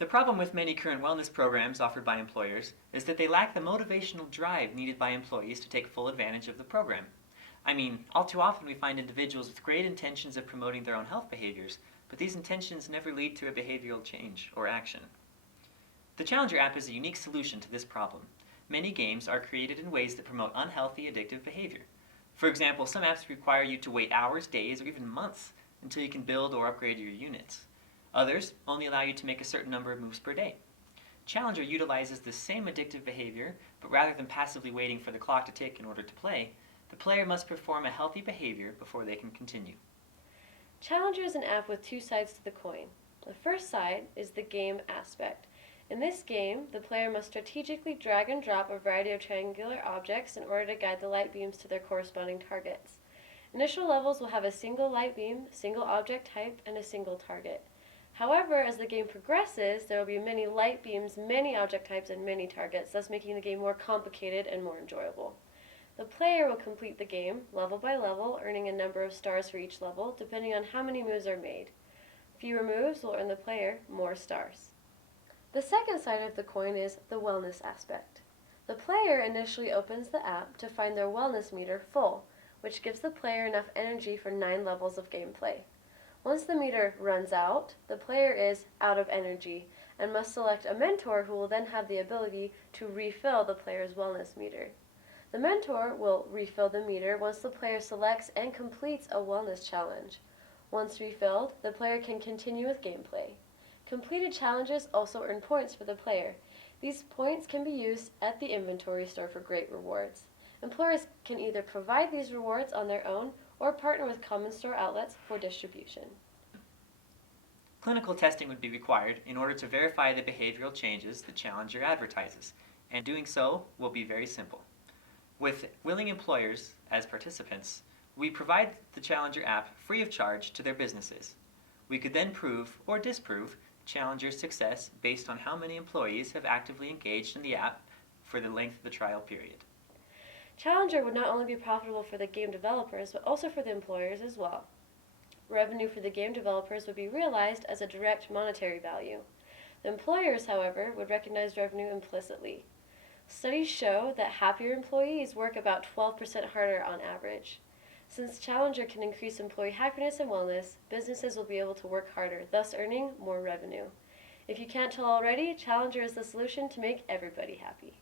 The problem with many current wellness programs offered by employers is that they lack the motivational drive needed by employees to take full advantage of the program. I mean, all too often we find individuals with great intentions of promoting their own health behaviors, but these intentions never lead to a behavioral change or action. The Challenger app is a unique solution to this problem. Many games are created in ways that promote unhealthy, addictive behavior. For example, some apps require you to wait hours, days, or even months until you can build or upgrade your units. Others only allow you to make a certain number of moves per day. Challenger utilizes the same addictive behavior, but rather than passively waiting for the clock to tick in order to play, the player must perform a healthy behavior before they can continue. Challenger is an app with two sides to the coin. The first side is the game aspect. In this game, the player must strategically drag and drop a variety of triangular objects in order to guide the light beams to their corresponding targets. Initial levels will have a single light beam, single object type, and a single target. However, as the game progresses, there will be many light beams, many object types, and many targets, thus making the game more complicated and more enjoyable. The player will complete the game, level by level, earning a number of stars for each level, depending on how many moves are made. Fewer moves will earn the player more stars. The second side of the coin is the wellness aspect. The player initially opens the app to find their wellness meter full, which gives the player enough energy for 9 levels of gameplay. Once the meter runs out, the player is out of energy and must select a mentor who will then have the ability to refill the player's wellness meter. The mentor will refill the meter once the player selects and completes a wellness challenge. Once refilled, the player can continue with gameplay. Completed challenges also earn points for the player. These points can be used at the inventory store for great rewards. Employers can either provide these rewards on their own or partner with common store outlets for distribution. Clinical testing would be required in order to verify the behavioral changes the Challenger advertises, and doing so will be very simple. With willing employers as participants, we provide the Challenger app free of charge to their businesses. We could then prove or disprove Challenger's success based on how many employees have actively engaged in the app for the length of the trial period. Challenger would not only be profitable for the game developers, but also for the employers as well. Revenue for the game developers would be realized as a direct monetary value. The employers, however, would recognize revenue implicitly. Studies show that happier employees work about 12% harder on average. Since Challenger can increase employee happiness and wellness, businesses will be able to work harder, thus earning more revenue. If you can't tell already, Challenger is the solution to make everybody happy.